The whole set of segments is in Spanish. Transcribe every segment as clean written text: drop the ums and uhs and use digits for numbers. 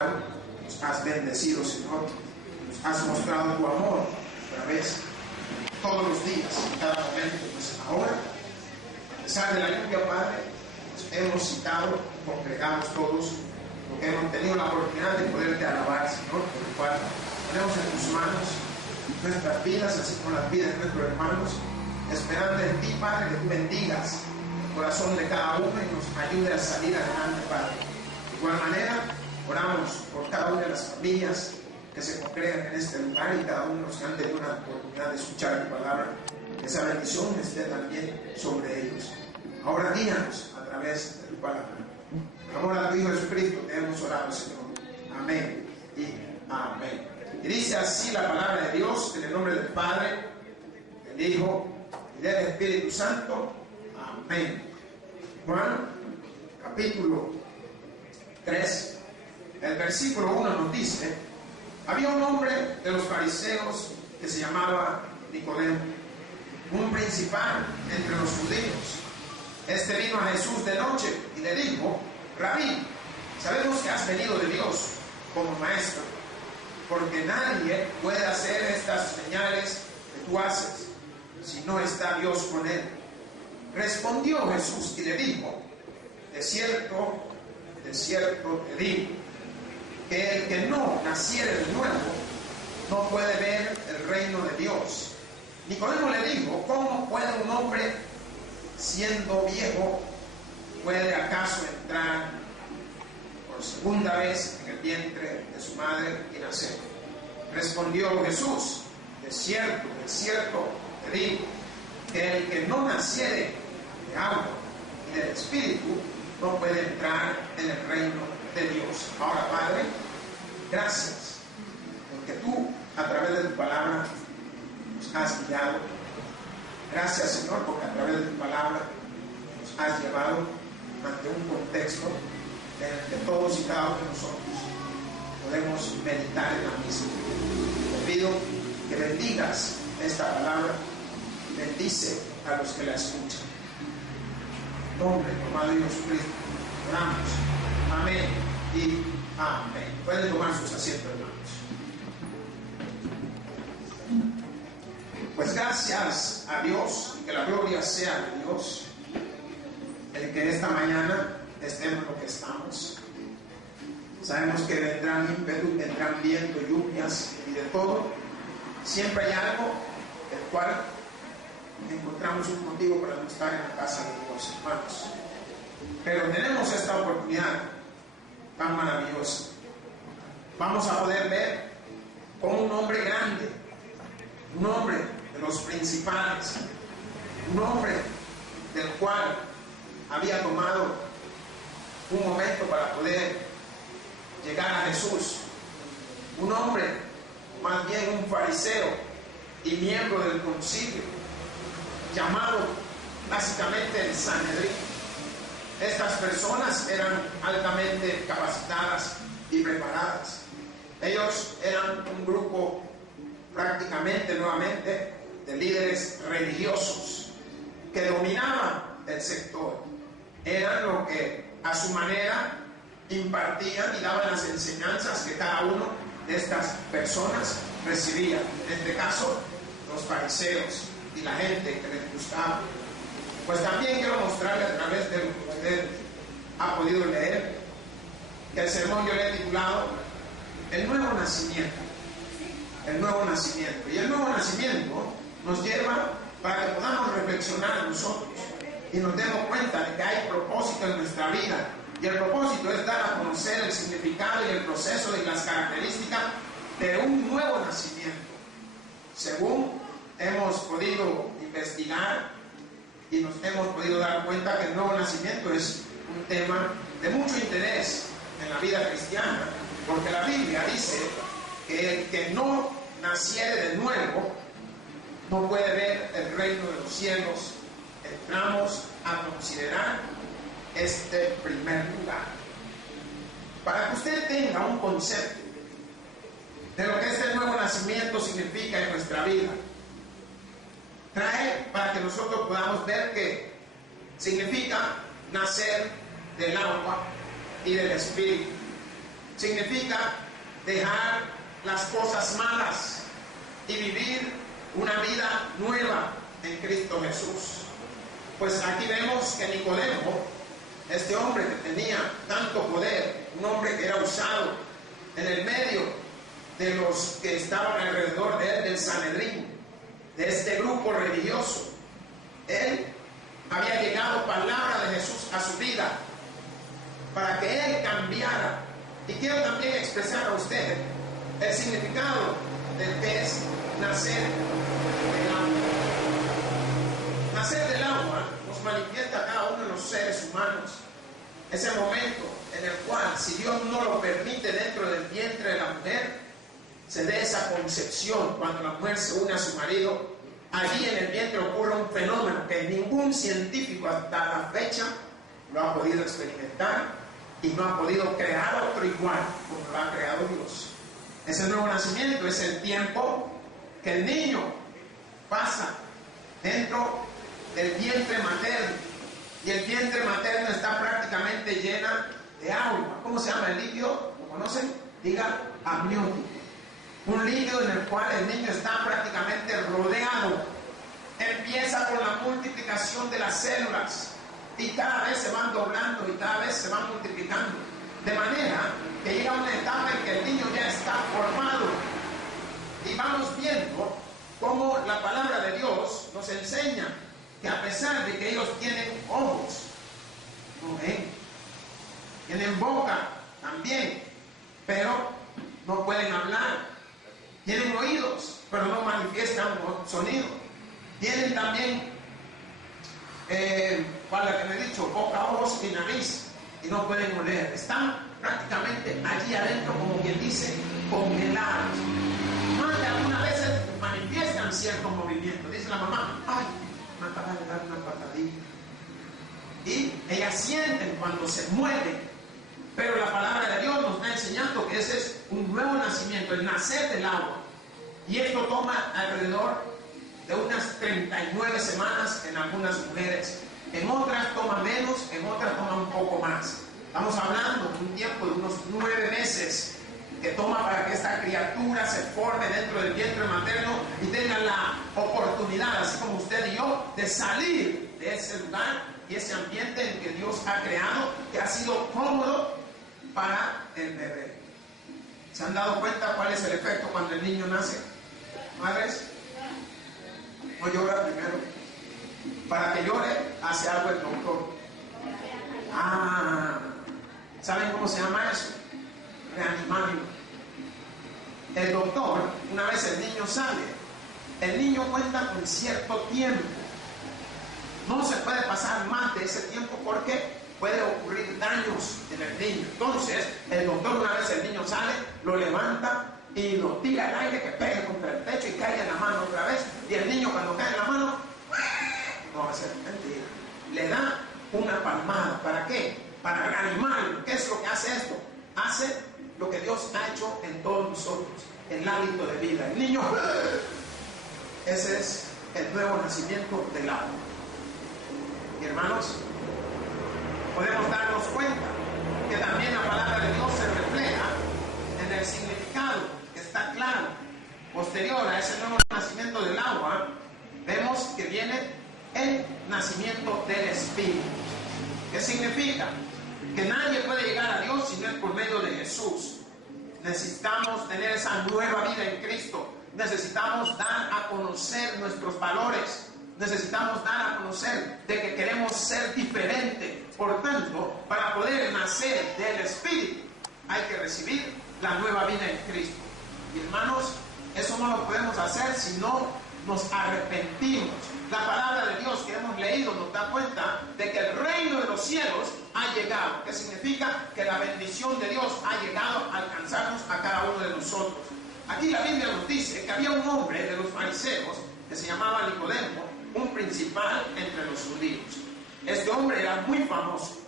Nos has bendecido, Señor. Nos has mostrado tu amor a través todos los días, en cada momento. Pues ahora, a pesar de la lluvia, Padre, nos hemos citado, congregamos todos, porque hemos tenido la oportunidad de poderte alabar, Señor, por lo cual ponemos en tus manos nuestras vidas, así como las vidas de nuestros hermanos, esperando en ti, Padre, que tú bendigas el corazón de cada uno y nos ayude a salir adelante, Padre. De igual manera, oramos por cada una de las familias que se congregan en este lugar y cada uno de los que han tenido una oportunidad de escuchar tu palabra, que esa bendición esté también sobre ellos. Ahora guíanos a través de tu palabra. Por amor a tu Hijo Jesucristo, te hemos orado, Señor. Amén y amén. Y dice así la palabra de Dios, en el nombre del Padre, del Hijo y del Espíritu Santo. Amén. Juan, capítulo 3, el versículo 1 nos dice: había un hombre de los fariseos que se llamaba Nicodemo, un principal entre los judíos. Este vino a Jesús de noche y le dijo: Rabí, sabemos que has venido de Dios como maestro, porque nadie puede hacer estas señales que tú haces si no está Dios con él. Respondió Jesús y le dijo: de cierto te digo, que el que no naciere de nuevo no puede ver el reino de Dios. Nicodemo le dijo: ¿cómo puede un hombre siendo viejo, puede acaso entrar por segunda vez en el vientre de su madre y nacer? Respondió Jesús: de cierto te digo, que el que no naciere de agua y del Espíritu no puede entrar en el reino de Dios. Ahora, Padre, gracias porque tú, a través de tu palabra, nos has guiado. Gracias, Señor, porque a través de tu palabra nos has llevado ante un contexto en el que todos y cada uno de nosotros podemos meditar en la misma. Te pido que bendigas esta palabra, bendice a los que la escuchan. En nombre de tu amado Jesucristo, oramos. Amén y amén. Pueden tomar sus asientos, hermanos. Pues gracias a Dios, y que la gloria sea de Dios, el que esta mañana estemos lo que estamos. Sabemos que vendrán ímpetu, vendrán viento, lluvias y de todo. Siempre hay algo del cual encontramos un motivo para no estar en la casa de Dios, hermanos. Pero tenemos esta oportunidad tan maravillosa. Vamos a poder ver cómo un hombre grande, un hombre de los principales, un hombre del cual había tomado un momento para poder llegar a Jesús, un hombre, más bien un fariseo y miembro del concilio, llamado básicamente el Sanedrín. Estas personas eran altamente capacitadas y preparadas. Ellos eran un grupo prácticamente nuevamente de líderes religiosos que dominaban el sector. Eran lo que a su manera impartían y daban las enseñanzas que cada uno de estas personas recibía. En este caso, los fariseos y la gente que les gustaba. Pues también quiero mostrarle a través de lo que usted ha podido leer, que el sermón yo le he titulado El Nuevo Nacimiento. El Nuevo Nacimiento. Y el Nuevo Nacimiento nos lleva para que podamos reflexionar nosotros y nos demos cuenta de que hay propósito en nuestra vida. Y el propósito es dar a conocer el significado y el proceso y las características de un nuevo nacimiento. Según hemos podido investigar y nos hemos podido dar cuenta que el nuevo nacimiento es un tema de mucho interés en la vida cristiana, porque la Biblia dice que el que no naciere de nuevo no puede ver el reino de los cielos. Entramos a considerar este primer lugar para que usted tenga un concepto de lo que este nuevo nacimiento significa en nuestra vida. Trae para que nosotros podamos ver que significa nacer del agua y del Espíritu. significa dejar las cosas malas y vivir una vida nueva en Cristo Jesús. Pues aquí vemos que Nicodemo, este hombre que tenía tanto poder, un hombre que era usado en el medio de los que estaban alrededor de él, del Sanedrín, de este grupo religioso, él había llegado palabra de Jesús a su vida para que él cambiara. Y quiero también expresar a ustedes el significado del que es nacer del agua. Nacer del agua nos manifiesta a cada uno de los seres humanos ese momento en el cual, si Dios no lo permite dentro del vientre de la mujer, se dé esa concepción. Cuando la mujer se une a su marido, allí en el vientre ocurre un fenómeno que ningún científico hasta la fecha lo ha podido experimentar y no ha podido crear otro igual como lo ha creado Dios. Ese nuevo nacimiento es el tiempo que el niño pasa dentro del vientre materno, y el vientre materno está prácticamente llena de agua. ¿Cómo se llama el líquido? ¿Lo conocen? Diga, amniótico. Un líquido en el cual el niño está prácticamente rodeado. Empieza con la multiplicación de las células y cada vez se van doblando y cada vez se van multiplicando, de manera que llega una etapa en que el niño ya está formado. Y vamos viendo cómo la palabra de Dios nos enseña que a pesar de que ellos tienen ojos, no ven, tienen boca también, pero no pueden hablar, tienen oídos, pero no manifiestan sonido, tienen también, ¿cuál es la que me he dicho? Boca, ojos y nariz, y no pueden oler. Están prácticamente allí adentro, como quien dice, congelados. Más de algunas veces manifiestan cierto movimiento. Dice la mamá, ay, me acaba de dar una patadita. Y ellas sienten cuando se mueven. Pero la palabra de Dios nos está enseñando que ese es un nuevo nacimiento, el nacer del agua. Y esto toma alrededor de unas 39 semanas en algunas mujeres. En otras toma menos, en otras toma un poco más. Estamos hablando de un tiempo de unos 9 meses que toma para que esta criatura se forme dentro del vientre materno y tenga la oportunidad, así como usted y yo, de salir de ese lugar y ese ambiente en que Dios ha creado, que ha sido cómodo para el bebé. ¿Se han dado cuenta cuál es el efecto cuando el niño nace? Madres, no llora primero. Para que llore, hace algo el doctor. ¿Saben cómo se llama eso? Reanimarlo. El doctor, una vez el niño sale, el niño cuenta con cierto tiempo. No se puede pasar más de ese tiempo porque puede ocurrir daños en el niño. Entonces, el doctor, una vez el niño sale, lo levanta y lo tira al aire, que pegue contra el techo y caiga en la mano otra vez. Y el niño, cuando cae en la mano, no va a ser mentira, le da una palmada. ¿Para qué? Para reanimarlo. ¿Qué es lo que hace esto? Hace lo que Dios ha hecho en todos nosotros, el hábito de vida. El niño, ese es el nuevo nacimiento del agua. Y hermanos, podemos darnos cuenta que también la palabra de Dios se refleja en el significado, que está claro. Posterior a ese nuevo nacimiento del agua, vemos que viene el nacimiento del Espíritu. ¿Qué significa? Que nadie puede llegar a Dios si no es por medio de Jesús. Necesitamos tener esa nueva vida en Cristo. Necesitamos dar a conocer nuestros valores. Necesitamos dar a conocer de que queremos ser diferentes. Por tanto, para poder nacer del Espíritu, hay que recibir la nueva vida en Cristo. Y hermanos, eso no lo podemos hacer si no nos arrepentimos. La palabra de Dios que hemos leído nos da cuenta de que el reino de los cielos ha llegado. ¿Qué significa? Que la bendición de Dios ha llegado a alcanzarnos a cada uno de nosotros. Aquí la Biblia nos dice que había un hombre de los fariseos que se llamaba Nicodemo, un principal entre los judíos. Este hombre era muy famoso.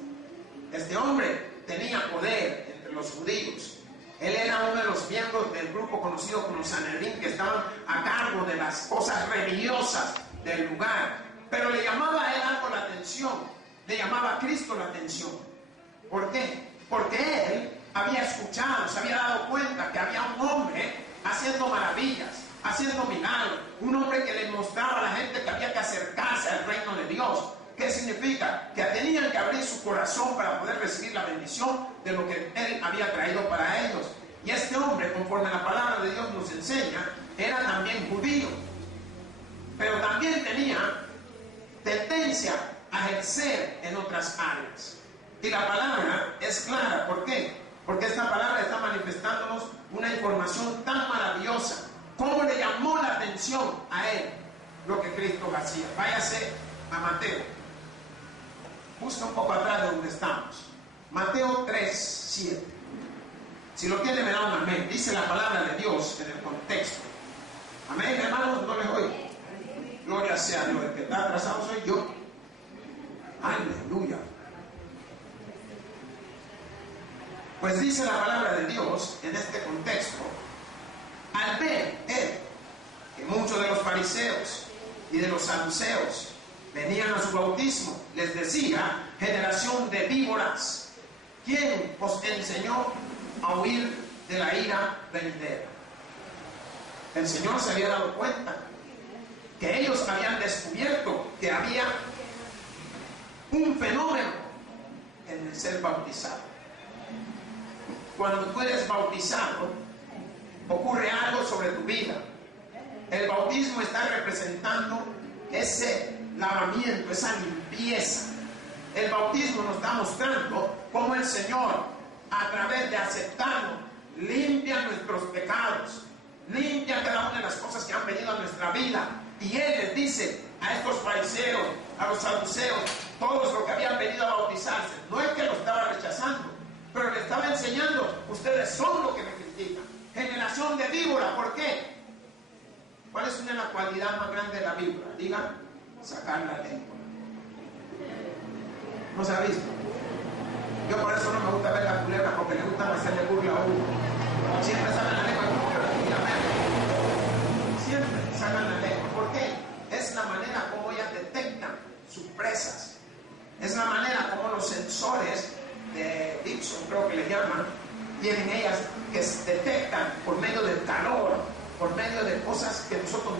Este hombre tenía poder entre los judíos. Él era uno de los miembros del grupo conocido como Sanedrín, que estaban a cargo de las cosas religiosas del lugar. Pero le llamaba a él algo la atención, le llamaba a Cristo la atención. ¿Por qué? Porque él había escuchado, se había dado cuenta que había un hombre haciendo maravillas, haciendo milagros, un hombre que le mostraba a la gente que había que acercarse al reino de Dios. ¿Qué significa? Que tenían que abrir su corazón para poder recibir la bendición de lo que Él había traído para ellos. Y este hombre, conforme la palabra de Dios nos enseña, era también judío, pero también tenía tendencia a ejercer en otras áreas. Y la palabra es clara. ¿Por qué? Porque esta palabra está manifestándonos una información tan maravillosa. ¿Cómo le llamó la atención a él lo que Cristo hacía? Váyase a Mateo. Busca un poco atrás de donde estamos. Mateo 3:7. Si lo tiene, me da un amén. Dice la palabra de Dios en el contexto. Amén, hermanos, no les oigo. Gloria sea a Dios. El que está atrasado soy yo. Aleluya. Pues dice la palabra de Dios en este contexto: al ver él que muchos de los fariseos y de los saduceos venían a su bautismo, les decía: generación de víboras, ¿quién os enseñó a huir de la ira venidera? El Señor se había dado cuenta que ellos habían descubierto que había un fenómeno en el ser bautizado. Cuando tú eres bautizado, ocurre algo sobre tu vida. El bautismo está representando ese lavamiento, esa limpieza. El bautismo nos está mostrando cómo el Señor, a través de aceptarnos, limpia nuestros pecados, limpia cada una de las cosas que han venido a nuestra vida. Y Él les dice a estos fariseos, a los saduceos, todos los que habían venido a bautizarse, no es que lo estaba rechazando, pero le estaba enseñando: ustedes son los que me critican. Generación de víbora. ¿Por qué? ¿Cuál es una de las cualidades más grandes de la víbora? Digan: sacar la lengua. ¿No se ha visto? Yo por eso no me gusta ver la culebra, porque le gusta hacerle burla a uno. Siempre sacan la lengua y siempre sacan la lengua. ¿Por qué? Es la manera como ellas detectan sus presas. Es la manera como los sensores de Dixon, creo que le llaman, tienen ellas, que detectan por medio del calor, por medio de cosas que nosotros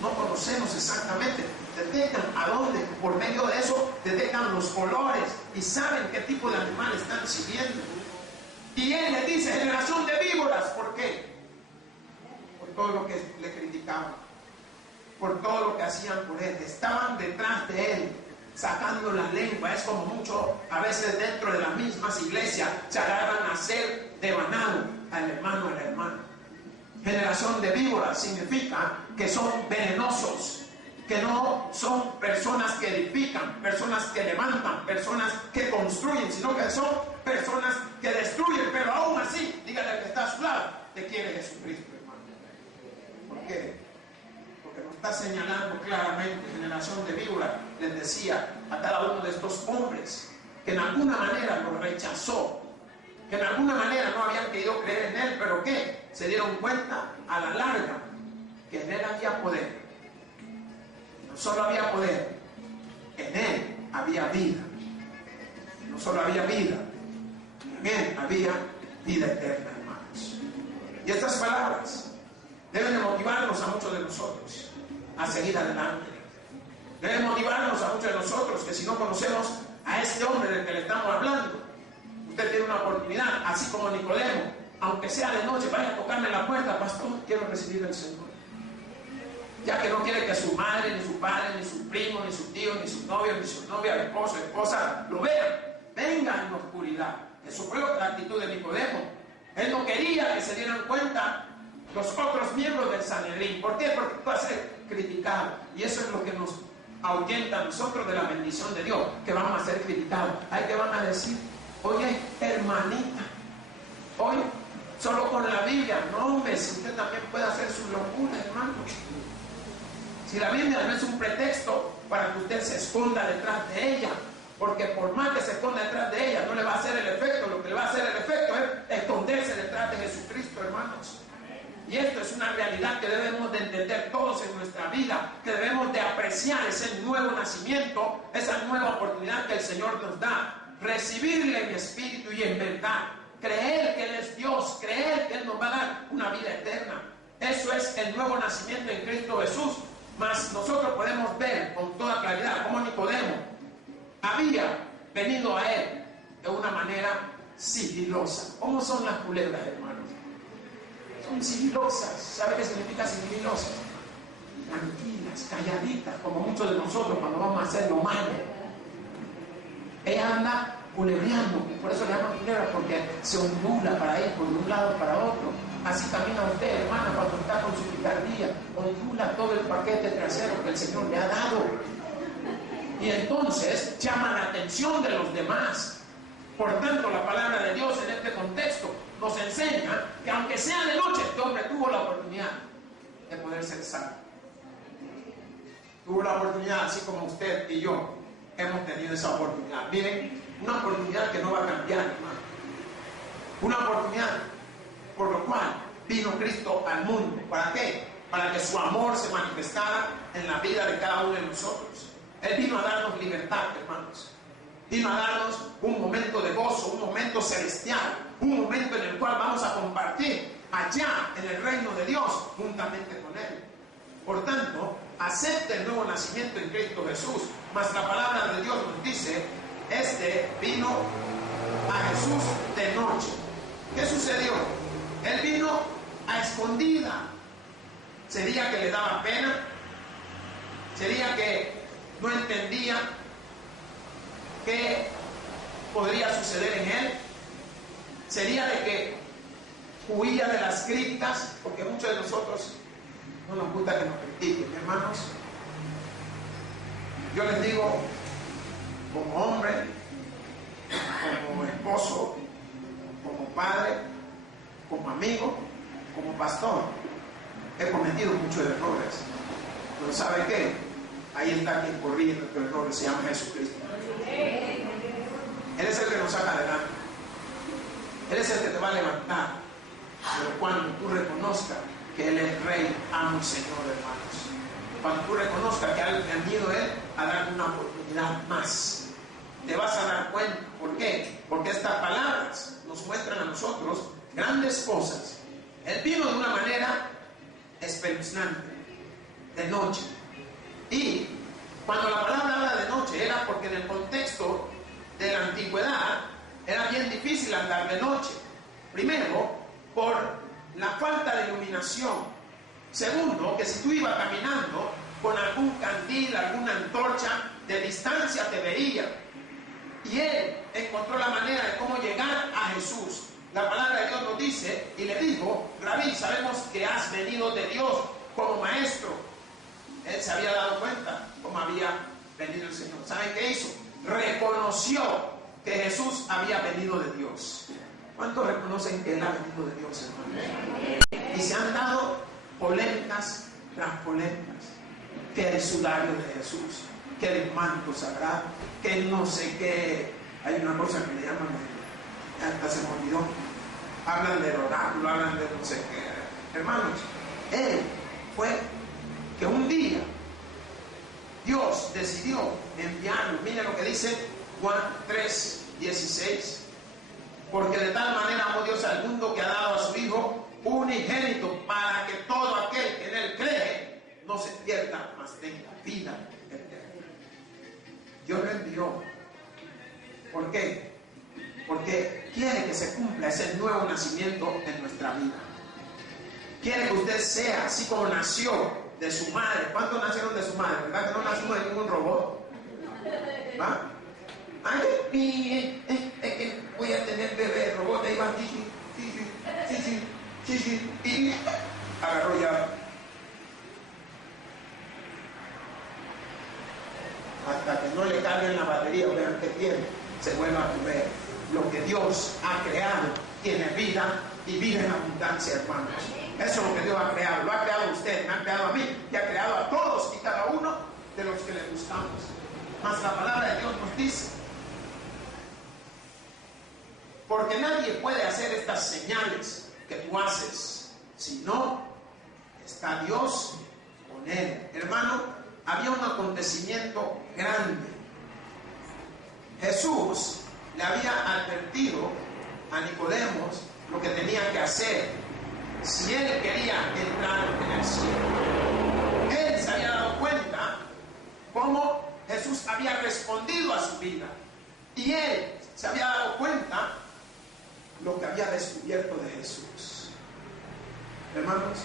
no conocemos exactamente. Detectan a dónde, por medio de eso detectan los colores y saben qué tipo de animal están siguiendo. Y Él le dice: generación de víboras. ¿Por qué? Por todo lo que le criticaban, por todo lo que hacían por Él. Estaban detrás de Él, sacando la lengua. Es como mucho, a veces dentro de las mismas iglesias se agarran a hacer de banano al hermano, a la hermana. Generación de víboras significa que son venenosos, que no son personas que edifican, personas que levantan, personas que construyen, sino que son personas que destruyen. Pero aún así, dígale al que está a su lado: te quiere Jesucristo, hermano. ¿Por qué? Porque nos está señalando claramente. Generación de víboras les decía a cada uno de estos hombres que en alguna manera lo rechazó, que en alguna manera no habían querido creer en Él, pero que se dieron cuenta a la larga que en Él había poder. No solo había poder, en Él había vida. No solo había vida, en Él había vida eterna, hermanos. Y estas palabras deben de motivarnos a muchos de nosotros a seguir adelante. Deben motivarnos a muchos de nosotros que, si no conocemos a este hombre del que le estamos hablando, usted tiene una oportunidad, así como Nicodemo, aunque sea de noche, vaya a tocarme la puerta: pastor, quiero recibir al Señor. Ya que no quiere que su madre, ni su padre, ni su primo, ni su tío, ni su novio, ni su novia, esposo, esposa lo vean. Vengan en la oscuridad. Eso fue la actitud de Nicodemo. Él no quería que se dieran cuenta los otros miembros del Sanedrín. ¿Por qué? Porque va a ser criticado. Y eso es lo que nos ahuyenta a nosotros de la bendición de Dios, que vamos a ser criticados. Hay que van a decir: oye, hermanita, hoy solo con la Biblia. No, hombre, si usted también puede hacer su locura, hermano. Si la Biblia no es un pretexto para que usted se esconda detrás de ella, porque por más que se esconda detrás de ella, no le va a hacer el efecto. Lo que le va a hacer el efecto es esconderse detrás de Jesucristo, hermanos. Y esto es una realidad que debemos de entender todos en nuestra vida, que debemos de apreciar ese nuevo nacimiento, esa nueva oportunidad que el Señor nos da. Recibirle en espíritu y en verdad. creer que Él es Dios, creer que Él nos va a dar una vida eterna. Eso es el nuevo nacimiento en Cristo Jesús. Mas nosotros podemos ver con toda claridad cómo Nicodemo había venido a Él de una manera sigilosa. ¿Cómo son las culebras, hermanos? Son sigilosas. ¿Sabe qué significa sigilosas? Tranquilas, calladitas, como muchos de nosotros cuando vamos a hacer lo malo. Ella anda culebreando, por eso le llaman culebra, porque se ondula para ir por un lado para otro. Así camina usted, hermana, cuando está con su picardía, ondula todo el paquete trasero que el Señor le ha dado. Y entonces llama la atención de los demás. Por tanto, la palabra de Dios en este contexto nos enseña que aunque sea de noche, este hombre tuvo la oportunidad de poder ser salvo. Tuvo la oportunidad, así como usted y yo hemos tenido esa oportunidad. Miren, una oportunidad que no va a cambiar, hermano. Una oportunidad por lo cual vino Cristo al mundo. ¿Para qué? Para que su amor se manifestara en la vida de cada uno de nosotros. Él vino a darnos libertad, hermanos. Vino a darnos un momento de gozo, un momento celestial, un momento en el cual vamos a compartir allá en el reino de Dios juntamente con Él. Por tanto, acepte el nuevo nacimiento en Cristo Jesús. Mas la palabra de Dios nos dice, vino a Jesús de noche. ¿Qué sucedió? Él vino a escondida. ¿Sería que le daba pena? ¿Sería que no entendía qué podría suceder en él? ¿Sería de que huía de las críticas? Porque muchos de nosotros no nos gusta que nos critiquen, hermanos. Yo les digo, como hombre, como esposo, como padre, como amigo, como pastor, he cometido muchos errores. Pero ¿sabe qué? Ahí está quien corrige nuestros errores, se llama Jesucristo. Él es el que nos saca adelante. Él es el que te va a levantar. Pero cuando tú reconozcas que Él es Rey, amo y Señor, hermanos. Cuando tú reconozcas que ha venido Él a darte una oportunidad más, te vas a dar cuenta. ¿Por qué? Porque estas palabras nos muestran a nosotros grandes cosas. Él vino de una manera espeluznante, de noche. Y cuando la palabra habla de noche, era porque en el contexto de la antigüedad era bien difícil andar de noche. Primero, por la falta de iluminación. Segundo, que si tú ibas caminando con algún candil, alguna antorcha, de distancia te veía. Y él encontró la manera de cómo llegar a Jesús. La palabra de Dios nos dice, y le dijo, Rabí, sabemos que has venido de Dios como maestro. Él se había dado cuenta cómo había venido el Señor. ¿Saben qué hizo? Reconoció que Jesús había venido de Dios. ¿Cuántos reconocen que Él ha venido de Dios, hermano? Y se han dado polémicas tras polémicas. Que el sudario de Jesús, que el manto sagrado, que no sé qué. Hay una cosa que le llaman, hasta se me olvidó. Hablan del oráculo, hablan de no sé qué. Hermanos, Él fue que un día Dios decidió enviarlo. Miren lo que dice Juan 3:16. Porque de tal manera amó Dios al mundo que ha dado a su Hijo unigénito, para que todo aquel que en Él cree no se pierda, mas tenga vida eterna. Dios lo envió. ¿Por qué? Porque quiere que se cumpla ese nuevo nacimiento en nuestra vida. Quiere que usted sea así como nació de su madre. ¿Cuántos nacieron de su madre? ¿Verdad que no nacimos de ningún robot? ¿Va? Ay, es que voy a tener bebé robot. Ahí va, sí, y agarró ya. Hasta que no le carguen la batería, vean qué tiene, se vuelve a comer. Lo que Dios ha creado tiene vida y vida en abundancia, hermanos. Eso es lo que Dios ha creado. Lo ha creado a usted, me ha creado a mí y ha creado a todos y cada uno de los que le gustamos. Mas la palabra de Dios nos dice, porque nadie puede hacer estas señales que tú haces si no está Dios con él. Hermano, había un acontecimiento grande. Jesús le había advertido a Nicodemo lo que tenía que hacer si él quería entrar en el cielo. Él se había dado cuenta cómo Jesús había respondido a su vida. Y él se había dado cuenta lo que había descubierto de Jesús. Hermanos,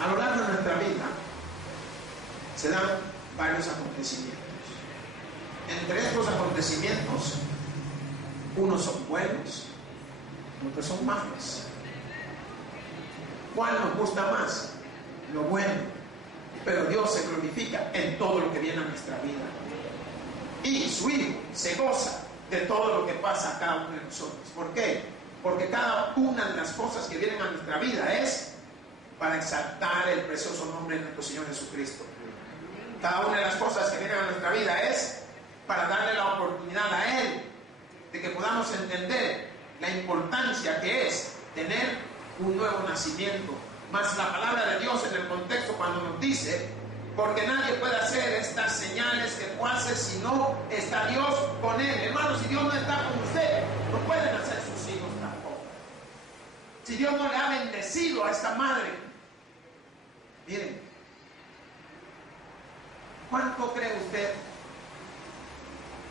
a lo largo de nuestra vida se dan varios acontecimientos. Entre estos acontecimientos, unos son buenos, otros son malos. ¿Cuál nos gusta más? Lo bueno. Pero Dios se glorifica en todo lo que viene a nuestra vida. Y su Hijo se goza de todo lo que pasa a cada uno de nosotros. ¿Por qué? Porque cada una de las cosas que vienen a nuestra vida es para exaltar el precioso nombre de nuestro Señor Jesucristo. Cada una de las cosas que vienen a nuestra vida es para darle la oportunidad a Él de que podamos entender la importancia que es tener un nuevo nacimiento. Más la palabra de Dios en el contexto cuando nos dice: porque nadie puede hacer estas señales que tú haces si no está Dios con él. Hermanos, si Dios no está con usted, no pueden hacer sus hijos tampoco. Si Dios no le ha bendecido a esta madre, miren, ¿cuánto cree usted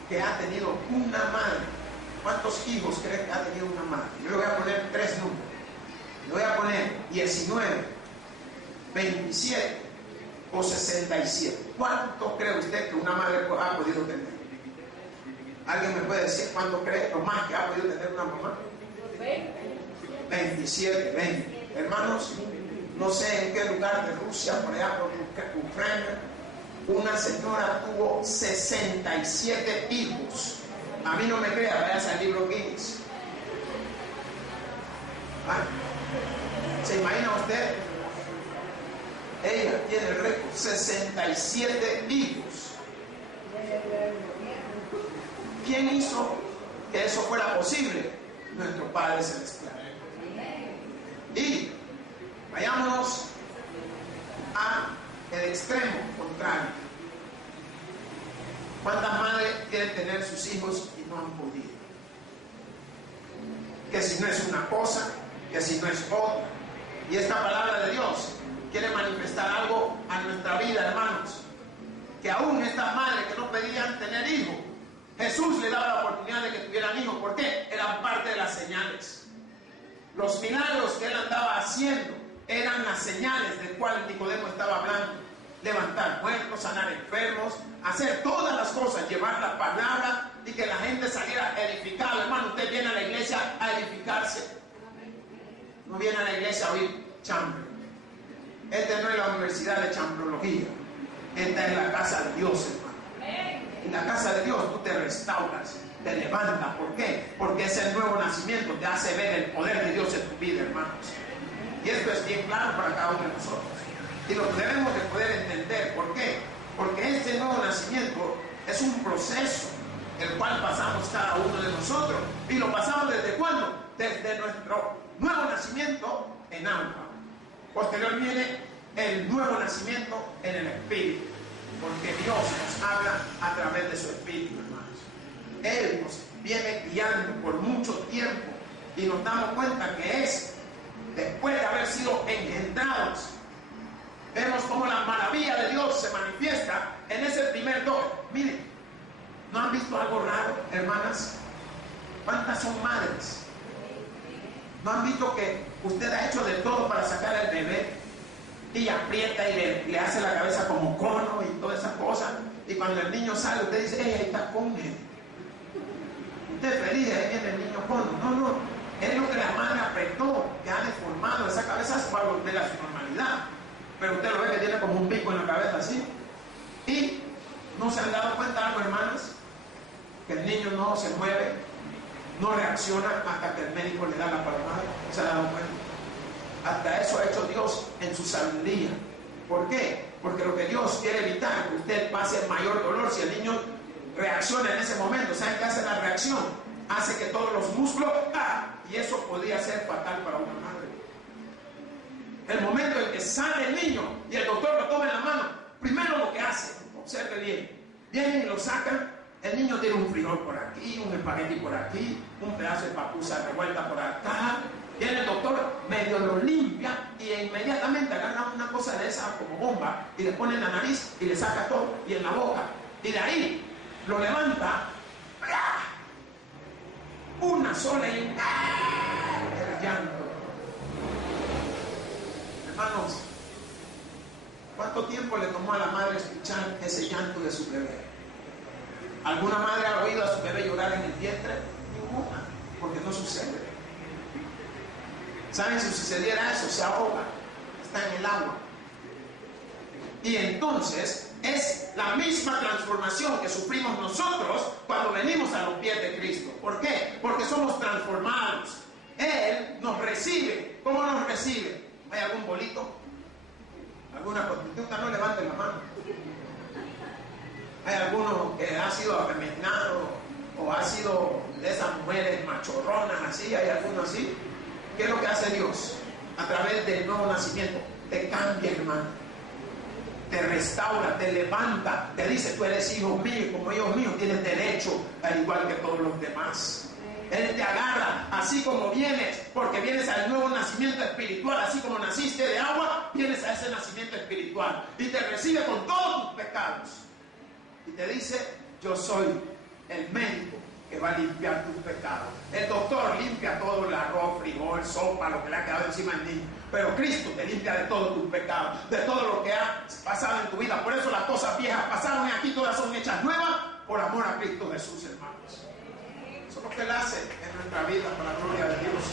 que ha tenido una madre? ¿Cuántos hijos cree que ha tenido una madre? Yo le voy a poner 3 números. Le voy a poner 19, 27 o 67. ¿Cuánto cree usted que una madre ha podido tener? ¿Alguien me puede decir cuánto cree lo más que ha podido tener una mamá? 27, 20. Hermanos, no sé en qué lugar de Rusia, por allá por Ucrania, una señora tuvo 67 hijos. A mí no me crea, vaya al libro Guinness. ¿Se imagina usted? Ella tiene el récord, 67 hijos. ¿Quién hizo que eso fuera posible? Nuestro Padre Celestial. Y vayámonos al extremo contrario. ¿Cuántas madres quieren tener sus hijos y no han podido? Que si no es una cosa, que si no es otra. Y esta palabra de Dios quiere manifestar algo a nuestra vida, hermanos. Que aún estas madres que no pedían tener hijos, Jesús le daba la oportunidad de que tuvieran hijos. ¿Por qué? Eran parte de las señales. Los milagros que él andaba haciendo eran las señales de cuales Nicodemo estaba hablando. Levantar muertos, sanar enfermos, hacer todas las cosas, llevar la palabra y que la gente saliera edificada. Hermano, usted viene a la iglesia a edificarse. No viene a la iglesia a oír chambre. Esta no es la universidad de chambrología. Esta es la casa de Dios, hermano. En la casa de Dios tú te restauras, te levantas. ¿Por qué? Porque es el nuevo nacimiento, te hace ver el poder de Dios en tu vida, hermanos. Y esto es bien claro para cada uno de nosotros. Y lo debemos de poder entender. ¿Por qué? Porque este nuevo nacimiento es un proceso el cual pasamos cada uno de nosotros. ¿Y lo pasamos desde cuándo? Desde nuestro nuevo nacimiento en alma. Posterior viene el nuevo nacimiento en el Espíritu. Porque Dios nos habla a través de su Espíritu, hermanos. Él nos viene guiando por mucho tiempo y nos damos cuenta que es después de haber sido engendrados. Vemos cómo la maravilla de Dios se manifiesta en ese primer don. Miren, ¿no han visto algo raro, hermanas? ¿Cuántas son madres? ¿No han visto que usted ha hecho de todo para sacar al bebé? Y aprieta y le hace la cabeza como cono y toda esa cosa. Y cuando el niño sale, usted dice: ¡Ey, ahí está cono! Usted feliz, ahí viene el niño cono. No, no. Es lo que la madre apretó, que ha deformado esa cabeza para volver a su normalidad. Pero usted lo ve que tiene como un pico en la cabeza así. Y no se han dado cuenta algo, hermanas, que el niño no se mueve, no reacciona hasta que el médico le da la palmada. ¿No se han dado cuenta? Hasta eso ha hecho Dios en su sabiduría. ¿Por qué? Porque lo que Dios quiere evitar, que usted pase mayor dolor. Si el niño reacciona en ese momento, ¿saben qué hace la reacción? Hace que todos los músculos, y eso podría ser fatal para una madre. El momento en que sale el niño y el doctor lo toma en la mano, primero lo que hace, observe bien, vienen y lo sacan El niño tiene un frijol por aquí, un espagueti por aquí, un pedazo de papusa revuelta por acá. Viene el doctor, medio lo limpia y inmediatamente agarra una cosa de esa como bomba y le pone en la nariz y le saca todo y en la boca. Y de ahí lo levanta, una sola y el llanto. Hermanos, ¿cuánto tiempo le tomó a la madre escuchar ese llanto de su bebé? ¿Alguna madre ha oído a su bebé llorar en el vientre? Ninguna, porque no sucede. ¿Saben? Si sucediera eso, se ahoga, está en el agua. Y entonces es la misma transformación que sufrimos nosotros cuando venimos a los pies de Cristo. ¿Por qué? Porque somos transformados. Él nos recibe. ¿Cómo nos recibe? ¿Hay algún bolito? ¿Alguna prostituta? No levanten la mano. ¿Hay alguno que ha sido afeminado o ha sido de esas mujeres machorronas así? ¿Hay alguno así? ¿Qué es lo que hace Dios? A través del nuevo nacimiento te cambia, hermano, te restaura, te levanta, te dice: tú eres hijo mío, como hijo mío tienes derecho al igual que todos los demás. Él te agarra así como vienes, porque vienes al nuevo nacimiento espiritual. Así como naciste de agua, vienes a ese nacimiento espiritual y te recibe con todos tus pecados y te dice: yo soy el médico que va a limpiar tus pecados. El doctor limpia todo, el arroz, frijol, sopa, lo que le ha quedado encima al niño. Pero Cristo te limpia de todos tus pecados, de todo lo que ha pasado en tu vida. Por eso las cosas viejas pasaron y aquí todas son hechas nuevas por amor a Cristo Jesús, hermanos. Eso es lo que Él hace en nuestra vida, para la gloria de Dios.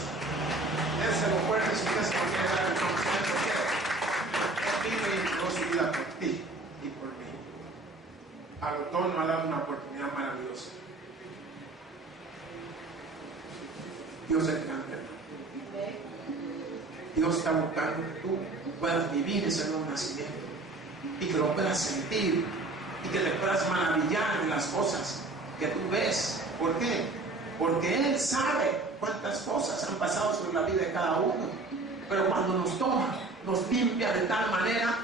Dénselo fuerte si usted se lo quiere dar el conocimiento que Él vive y entregó su vida por ti y por mí. Al autor nos ha dado una oportunidad maravillosa. Dios es grande. Dios está buscando que tú puedas vivir ese nuevo nacimiento y que lo puedas sentir y que te puedas maravillar de las cosas que tú ves. ¿Por qué? Porque Él sabe cuántas cosas han pasado sobre la vida de cada uno. Pero cuando nos toma, nos limpia de tal manera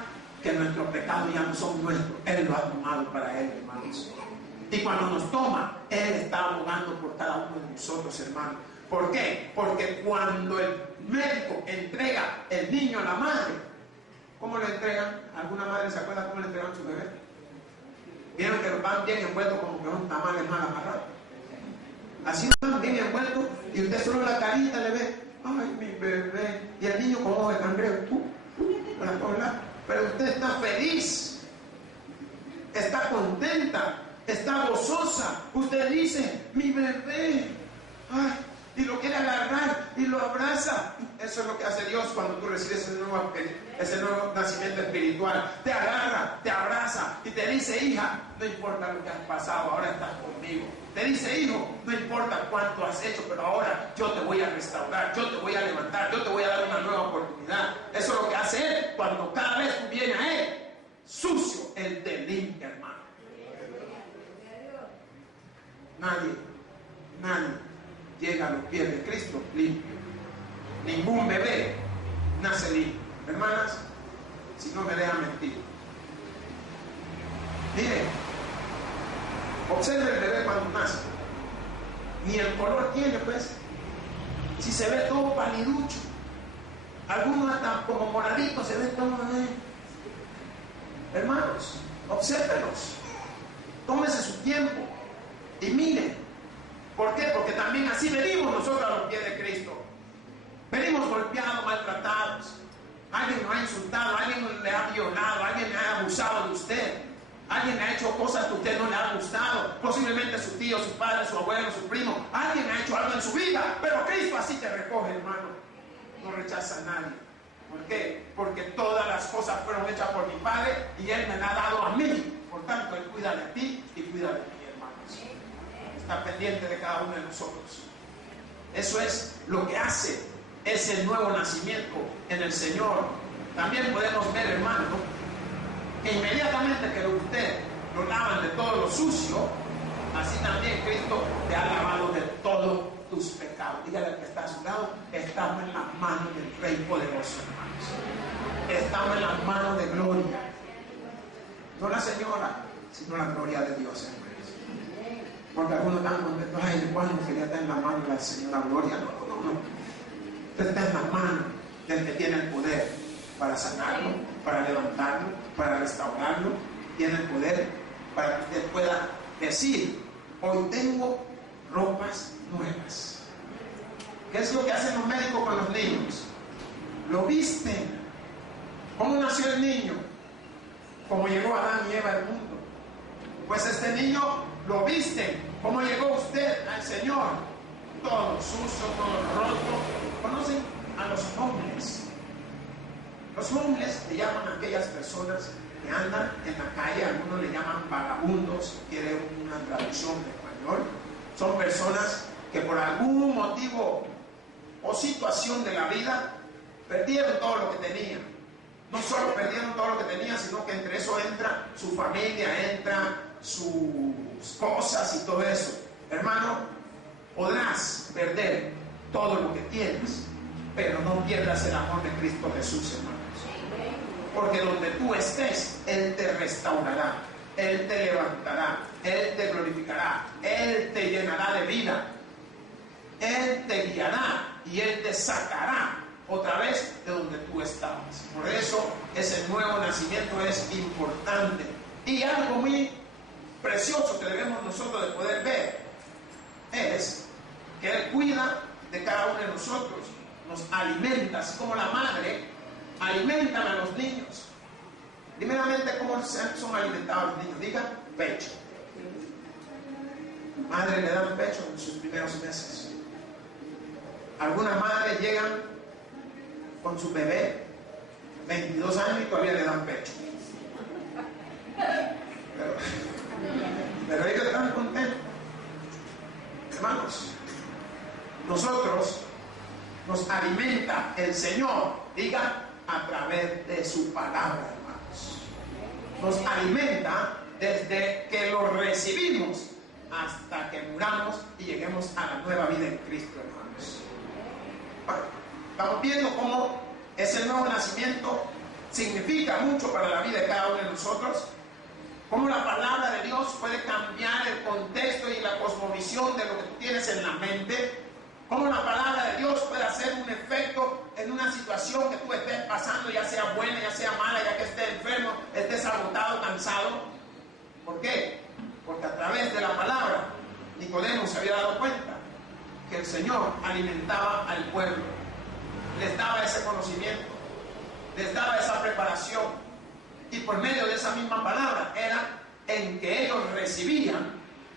que nuestros pecados ya no son nuestros. Él lo ha tomado para Él, hermanos. Y cuando nos toma, Él está abogando por cada uno de nosotros, hermanos. ¿Por qué? Porque cuando el médico entrega el niño a la madre, ¿cómo lo entregan? ¿Alguna madre se acuerda cómo le entregan a su bebé? Vieron que van bien envueltos como que son tamales mal amarrados. Así van bien envueltos y usted solo la carita le ve: ay, mi bebé. Y el niño como de cangrejo, pero usted está feliz, está contenta, está gozosa. Usted dice: mi bebé. Ay, y lo quiere agarrar y lo abraza. Eso es lo que hace Dios cuando tú recibes ese nuevo nacimiento espiritual. Te agarra, te abraza y te dice: hija, no importa lo que has pasado, ahora estás conmigo. Te dice: hijo, no importa cuánto has hecho, pero ahora yo te voy a restaurar, yo te voy a levantar, yo te voy a dar una nueva oportunidad. Eso es lo que hace Él cuando cada vez tú vienes a Él sucio, Él te limpia, hermano. Nadie llega a los pies de Cristo limpio. Ningún bebé nace limpio. Hermanas, si no me dejan mentir. Mire, observe el bebé cuando nace. Ni el color tiene, pues. Si se ve todo paliducho, algunos hasta como moraditos se ven todo. Hermanos, obsérvelos. Tómese su tiempo y miren. ¿Por qué? Porque también así venimos nosotros a los pies de Cristo. Venimos golpeados, maltratados. Alguien nos ha insultado, alguien le ha violado, alguien le ha abusado de usted. Alguien ha hecho cosas que a usted no le ha gustado. Posiblemente su tío, su padre, su abuelo, su primo. Alguien ha hecho algo en su vida. Pero Cristo así te recoge, hermano. No rechaza a nadie. ¿Por qué? Porque todas las cosas fueron hechas por mi Padre y Él me las ha dado a mí. Por tanto, Él cuida de ti y cuida de mí, hermanos. Está pendiente de cada uno de nosotros. Eso es lo que hace ese nuevo nacimiento en el Señor. También podemos ver, hermano, que inmediatamente que usted lo lavan de todo lo sucio, así también Cristo te ha lavado de todos tus pecados. Dígale al que está a su lado: estamos en las manos del Rey poderoso, hermanos. Estamos en las manos de gloria. No la señora, sino la gloria de Dios, hermanos. Porque algunos están contentos, ay, de cuándo quería estar en la mano de la señora Gloria. No. Usted está en la mano del que tiene el poder para sanarlo, para levantarlo, para restaurarlo. Tiene el poder para que usted pueda decir, hoy tengo ropas nuevas. ¿Qué es lo que hacen los médicos con los niños? Lo visten. ¿Cómo nació el niño? Como llegó Adán y Eva al mundo. Pues este niño lo visten. ¿Cómo llegó usted al Señor? Todo sucio, todo roto. ¿Conocen a los hombres? Los hombres le llaman a aquellas personas que andan en la calle. Algunos le llaman vagabundos, quiere una traducción de español. Son personas que por algún motivo o situación de la vida perdieron todo lo que tenían. No solo perdieron todo lo que tenían, sino que entre eso entra su familia, entra sus cosas y todo eso. Hermano, podrás perder todo lo que tienes, pero no pierdas el amor de Cristo Jesús, hermanos. Porque donde tú estés, Él te restaurará, Él te levantará, Él te glorificará, Él te llenará de vida, Él te guiará y Él te sacará otra vez de donde tú estabas. Por eso ese nuevo nacimiento es importante. Y algo muy precioso que debemos nosotros de poder ver es que Él cuida de cada uno de nosotros, nos alimenta, así como la madre alimentan a los niños. Primeramente, ¿cómo son alimentados los niños? Diga, pecho. Madre le dan pecho en sus primeros meses. Algunas madres llegan con su bebé 22 años y todavía le dan pecho. Pero ellos están contentos. Hermanos, nosotros nos alimenta el Señor, diga, a través de su palabra, hermanos. Nos alimenta desde que lo recibimos hasta que muramos y lleguemos a la nueva vida en Cristo, hermanos. Bueno, estamos viendo cómo ese nuevo nacimiento significa mucho para la vida de cada uno de nosotros. Cómo la palabra de Dios puede cambiar el contexto y la cosmovisión de lo que tú tienes en la mente. Cómo la palabra de Dios puede hacer un efecto en una situación que tú estés pasando, ya sea buena, ya sea mala, ya que estés enfermo, estés agotado, cansado. ¿Por qué? Porque a través de la palabra Nicodemo se había dado cuenta que el Señor alimentaba al pueblo, les daba ese conocimiento, les daba esa preparación. Y por medio de esa misma palabra era en que ellos recibían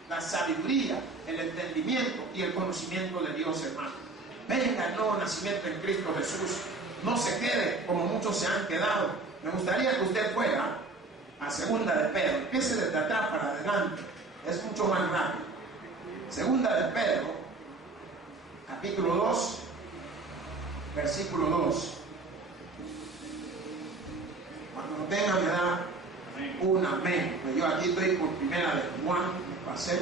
la sabiduría, el entendimiento y el conocimiento de Dios, hermano. Venga el nuevo nacimiento en Cristo Jesús. No se quede como muchos se han quedado. Me gustaría que usted fuera a Segunda de Pedro. Empiece desde atrás para adelante. Es mucho más rápido. Segunda de Pedro, capítulo 2, versículo 2. Cuando lo tenga me da un amén. Pues yo aquí estoy por primera de Juan, pasé.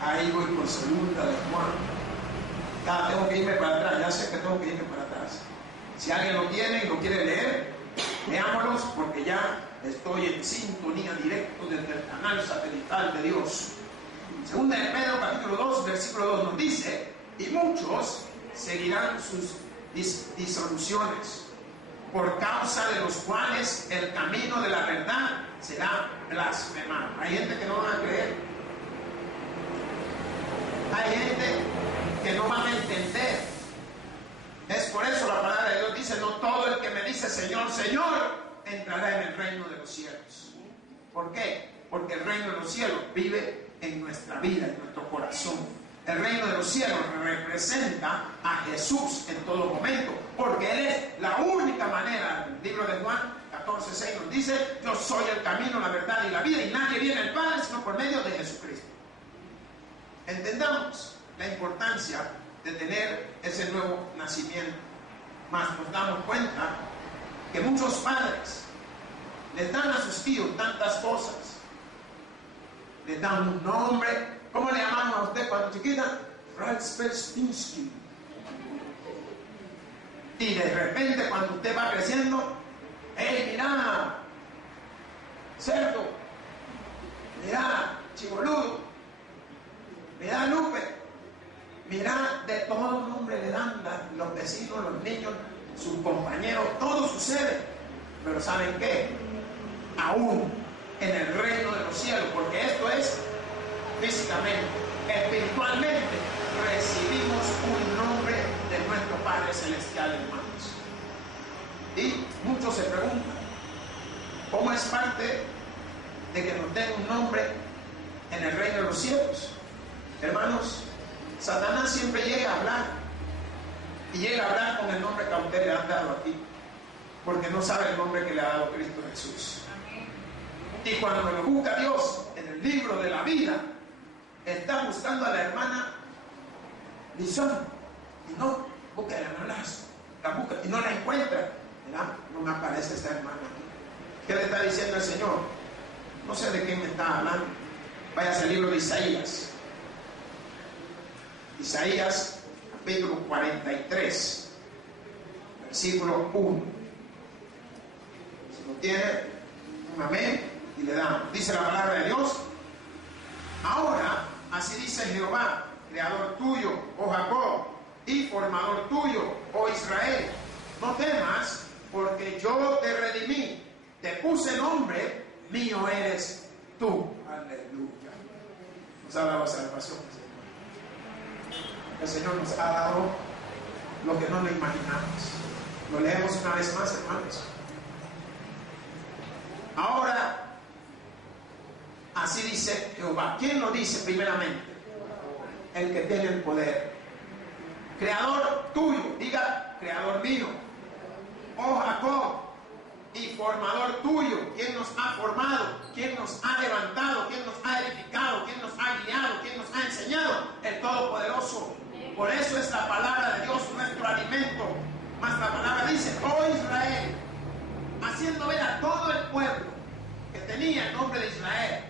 Ahí voy por segunda de Juan. Tengo que irme para atrás, ya sé que tengo que irme para atrás. Si alguien lo tiene y lo quiere leer, leámoslos porque ya estoy en sintonía directo desde el canal satelital de Dios. Segunda de Pedro, capítulo 2, versículo 2 nos dice: y muchos seguirán sus disoluciones, por causa de los cuales el camino de la verdad será blasfemado. Hay gente que no van a creer. Hay gente que no van a entender. Es por eso la palabra de Dios dice: no todo el que me dice Señor, Señor, entrará en el reino de los cielos. ¿Por qué? Porque el reino de los cielos vive en nuestra vida, en nuestro corazón. El reino de los cielos representa a Jesús en todo momento, porque Él es la única manera. El libro de Juan 14:6 nos dice: yo soy el camino, la verdad y la vida, y nadie viene al Padre sino por medio de Jesucristo. Entendamos la importancia de tener ese nuevo nacimiento. Más nos damos cuenta que muchos padres les dan a sus hijos tantas cosas. Les dan un nombre. ¿Cómo le llamamos a usted cuando chiquita? Ralspelstinsky. Y de repente cuando usted va creciendo, ¡hey, mira! Cerdo, mira, chiboludo. Mira, Lupe, mira, de todo nombre le dan los vecinos, los niños, sus compañeros, todo sucede. Pero ¿saben qué? Aún en el reino de los cielos, porque esto es físicamente, espiritualmente, recibimos un nombre de nuestro Padre Celestial, hermanos. Y muchos se preguntan, ¿cómo es parte de que nos den un nombre en el reino de los cielos? Hermanos, Satanás siempre llega a hablar, y llega a hablar con el nombre que a usted le han dado aquí, porque no sabe el nombre que le ha dado Cristo Jesús. Y cuando lo busca Dios en el libro de la vida, está buscando a la hermana Lizón, y no busca a la hermana, la busca y no la encuentra. ¿Verdad? No me aparece esta hermana aquí. ¿Qué le está diciendo el Señor? No sé de quién me está hablando. Vaya al libro de Isaías. Isaías, capítulo 43, versículo 1. Si lo tiene, un amén y le damos. Dice la palabra de Dios: ahora, así dice Jehová, creador tuyo, oh Jacob, y formador tuyo, oh Israel, no temas, porque yo te redimí, te puse nombre, mío eres tú. Aleluya. Nos ha dado salvación, el Señor nos ha dado lo que no lo imaginamos. Lo leemos una vez más, hermanos. Ahora, así dice Jehová. ¿Quién lo dice primeramente? El que tiene el poder. Creador tuyo, diga, creador mío, oh Jacob, y formador tuyo. ¿Quién nos ha formado? ¿Quién nos ha levantado? ¿Quién nos ha edificado? ¿Quién nos ha guiado? ¿Quién nos ha enseñado? El Todopoderoso. Por eso es la palabra de Dios nuestro alimento. Más la palabra dice, oh Israel, haciendo ver a todo el pueblo que tenía el nombre de Israel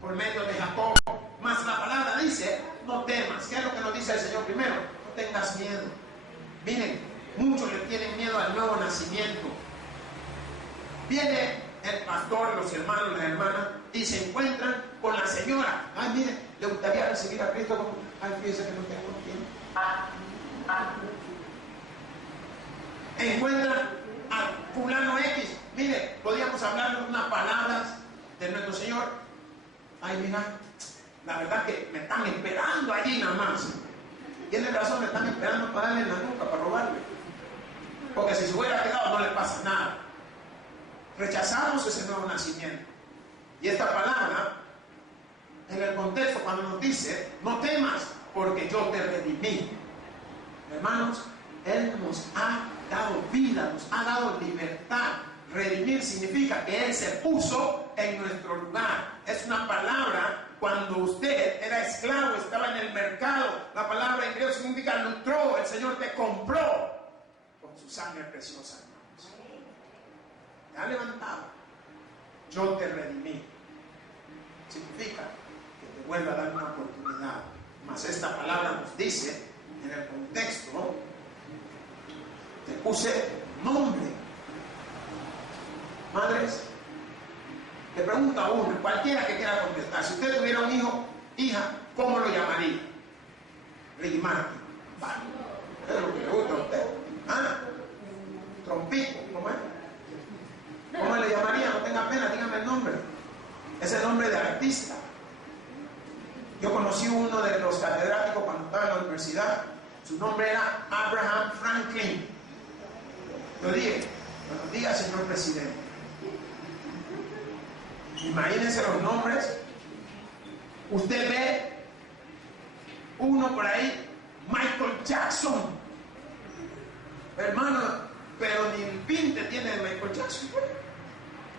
por medio de Jacob. Más la palabra dice, no temas. ¿Qué es lo que nos dice el Señor primero? No tengas miedo. Miren, muchos le tienen miedo al nuevo nacimiento. Viene el pastor, los hermanos, las hermanas, y se encuentran con la señora. Ay, mire, le gustaría recibir a Cristo como, ay, fíjese que no tengo tiempo. Encuentran a fulano X. Mire, podíamos hablar unas palabras de nuestro Señor. Ay, mira, la verdad que me están esperando allí nada más. Tiene razón, me están esperando para darle en la nuca, para robarle. Porque si se hubiera quedado no le pasa nada. Rechazamos ese nuevo nacimiento. Y esta palabra, en el contexto, cuando nos dice, no temas, porque yo te redimí. Hermanos, Él nos ha dado vida, nos ha dado libertad. Redimir significa que Él se puso en nuestro lugar. Es una palabra, cuando usted era esclavo, estaba en el mercado, la palabra en griego significa lutró. El Señor te compró con su sangre preciosa, hermanos. Te ha levantado. Yo te redimí. Significa que te vuelva a dar una oportunidad. Mas esta palabra nos dice, en el contexto, te puse nombre. Madres, le pregunto a uno, cualquiera que quiera contestar, si usted tuviera un hijo, hija, ¿cómo lo llamaría? Ricky Martin. Vale. Es lo que le gusta a usted. ¿Ah? Trompico, ¿cómo es? ¿Cómo le llamaría? No tenga pena, dígame el nombre. Es el nombre de artista. Yo conocí uno de los catedráticos cuando estaba en la universidad. Su nombre era Abraham Franklin. Yo dije, buenos días, señor presidente. Imagínense los nombres. Usted ve uno por ahí, Michael Jackson. Hermano, pero ni el pinte tiene de Michael Jackson.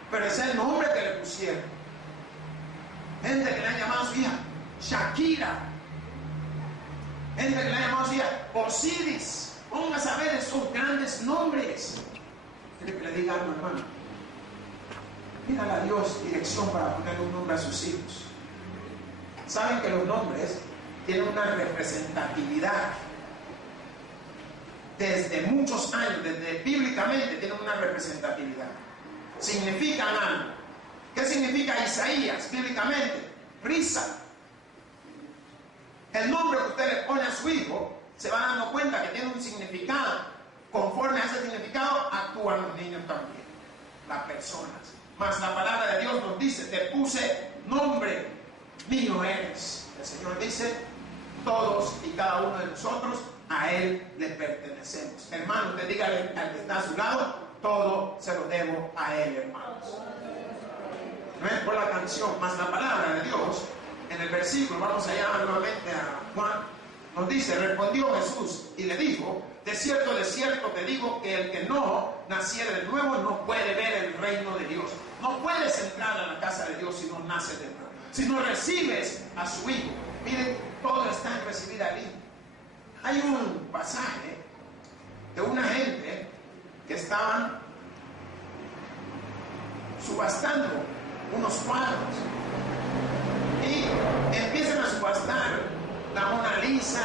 Pero ese es el nombre que le pusieron. Gente que le han llamado a su hija Shakira. Gente que le han llamado a su hija Osiris. Póngase a ver esos grandes nombres. Quiere que le diga algo, hermano. Pídale a Dios dirección para poner un nombre a sus hijos. Saben que los nombres tienen una representatividad. Desde muchos años, desde bíblicamente, tienen una representatividad. Significan algo. ¿Qué significa Isaías bíblicamente? Risa. El nombre que usted le pone a su hijo se va dando cuenta que tiene un significado. Conforme a ese significado actúan los niños también, las personas. Mas la palabra de Dios nos dice: te puse nombre, mío eres. El Señor dice: todos y cada uno de nosotros a Él le pertenecemos. Hermano, usted dígale al que está a su lado: todo se lo debo a Él, hermanos. No es por la canción, mas la palabra de Dios en el versículo, vamos allá nuevamente a Juan, nos dice: respondió Jesús y le dijo: de cierto te digo que el que no naciere de nuevo no puede ver el reino de Dios. No puedes entrar a la casa de Dios si no naces de nuevo, si no recibes a su Hijo. Miren, todo está en recibir al Hijo. Hay un pasaje de una gente que estaban subastando unos cuadros y empiezan a subastar la Mona Lisa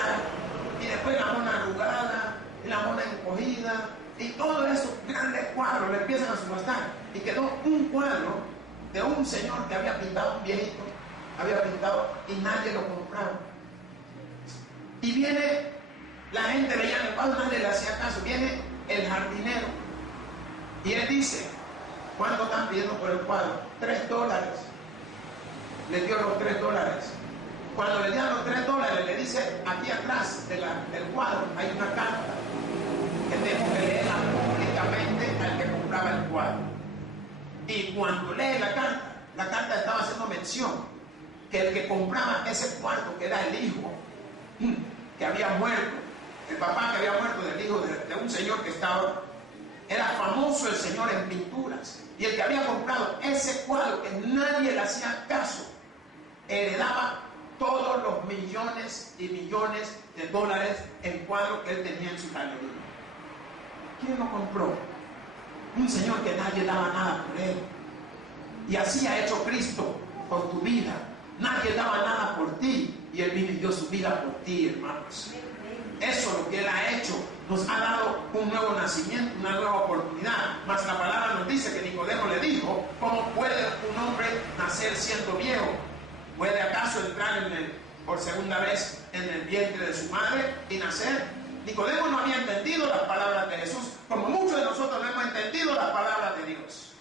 y después la Mona arrugada y la Mona encogida y todos esos grandes cuadros le empiezan a subastar, y quedó un cuadro de un señor que había pintado, un viejito había pintado, y nadie lo compraba. Y viene la gente, veía el cuadro, nadie le hacía caso. Viene el jardinero y él dice: ¿cuánto están pidiendo por el cuadro? $3. Le dio los $3. Cuando le dieron los $3, le dice: aquí atrás del cuadro hay una carta que tengo que leerla públicamente al que compraba el cuadro. Y cuando lee la carta estaba haciendo mención que el que compraba ese cuadro, que era el hijo que había muerto, el papá que había muerto del hijo de un señor que estaba, era famoso el señor en pinturas, y el que había comprado ese cuadro, que nadie le hacía caso, heredaba todos los millones y millones de dólares en cuadros que él tenía en su galería. ¿Quién lo compró? Un señor que nadie daba nada por él. Y así ha hecho Cristo con tu vida. Nadie daba nada por ti, y Él vino y dio su vida por ti, hermanos. Eso es lo que Él ha hecho. Nos ha dado un nuevo nacimiento, una nueva oportunidad. Mas la palabra nos dice que Nicodemo le dijo: ¿cómo puede un hombre nacer siendo viejo? ¿Puede acaso entrar por segunda vez en el vientre de su madre y nacer? Nicodemo no había entendido las palabras de Jesús, como muchos de nosotros no hemos entendido las palabras de Dios.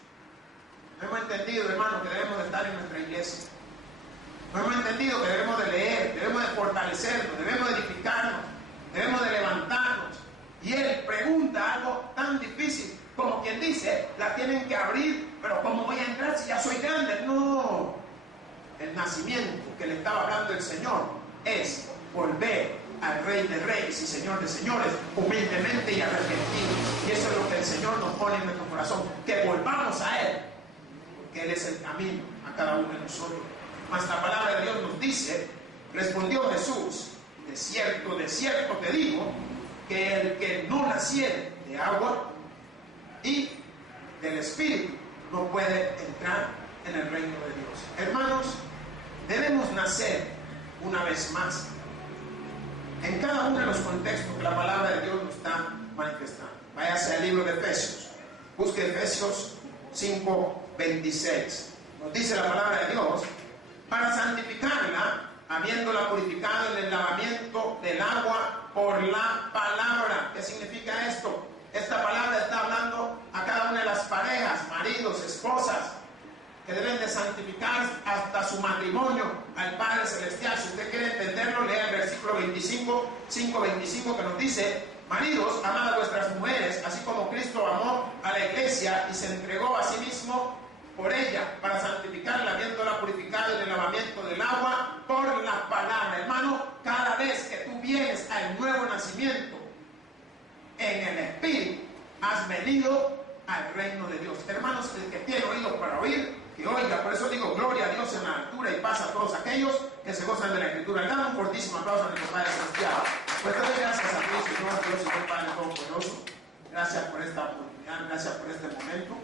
No hemos entendido, hermanos, que debemos de estar en nuestra iglesia. No hemos entendido que debemos de leer, debemos de fortalecernos, debemos de edificarnos, debemos de levantarnos. Y Él pregunta algo tan difícil, como quien dice: la tienen que abrir, pero ¿cómo voy a entrar si ya soy grande? No. El nacimiento que le estaba hablando el Señor es volver al Rey de Reyes y Señor de Señores, humildemente y arrepentidos. Y eso es lo que el Señor nos pone en nuestro corazón, que volvamos a Él, porque Él es el camino a cada uno de nosotros. Mas la palabra de Dios nos dice: respondió Jesús: de cierto te digo, que el que no naciere de agua y del Espíritu no puede entrar en el reino de Dios. Hermanos, debemos nacer una vez más en cada uno de los contextos que la palabra de Dios nos está manifestando. Váyase al libro de Efesios, busque Efesios 5:26. Nos dice la palabra de Dios: para santificarla, habiéndola purificado en el lavamiento del agua por la palabra. ¿Qué significa esto? Esta palabra está hablando a cada una de las parejas, maridos, esposas, que deben de santificar hasta su matrimonio al Padre Celestial. Si usted quiere entenderlo, lea el versículo 5:25, que nos dice: maridos, amad a vuestras mujeres, así como Cristo amó a la iglesia y se entregó a sí mismo por ella, para santificarla, habiéndola purificado en el lavamiento del agua por la palabra. Hermano, cada vez que tú vienes al nuevo nacimiento en el Espíritu, has venido al reino de Dios. Hermanos, el que tiene oídos para oír, que oiga. Por eso digo: gloria a Dios en la altura y paz a todos aquellos que se gozan de la Escritura. Le damos un fortísimo aplauso a nuestro Padre Celestial. Pues te doy gracias a Dios, Señor, Dios y Padre Todopoderoso. Gracias por esta oportunidad, gracias por este momento.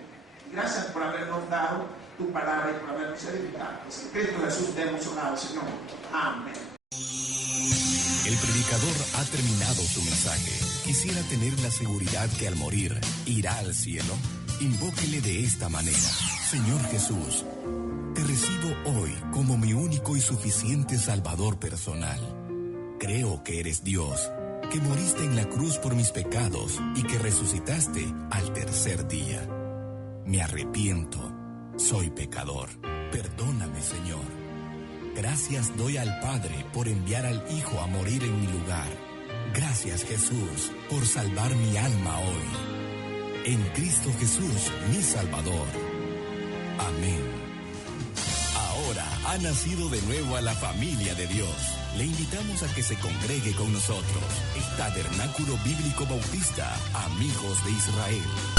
Gracias por habernos dado tu palabra y por habernos edificado. Pues en Cristo Jesús te hemos orado, Señor. Amén. El predicador ha terminado su mensaje. Quisiera tener la seguridad que al morir irá al cielo. Invóquele de esta manera: Señor Jesús, te recibo hoy como mi único y suficiente Salvador personal. Creo que eres Dios, que moriste en la cruz por mis pecados y que resucitaste al tercer día. Me arrepiento, soy pecador. Perdóname, Señor. Gracias doy al Padre por enviar al Hijo a morir en mi lugar. Gracias, Jesús, por salvar mi alma hoy. En Cristo Jesús, mi Salvador. Amén. Ahora ha nacido de nuevo a la familia de Dios. Le invitamos a que se congregue con nosotros. Tabernáculo Bíblico Bautista, Amigos de Israel.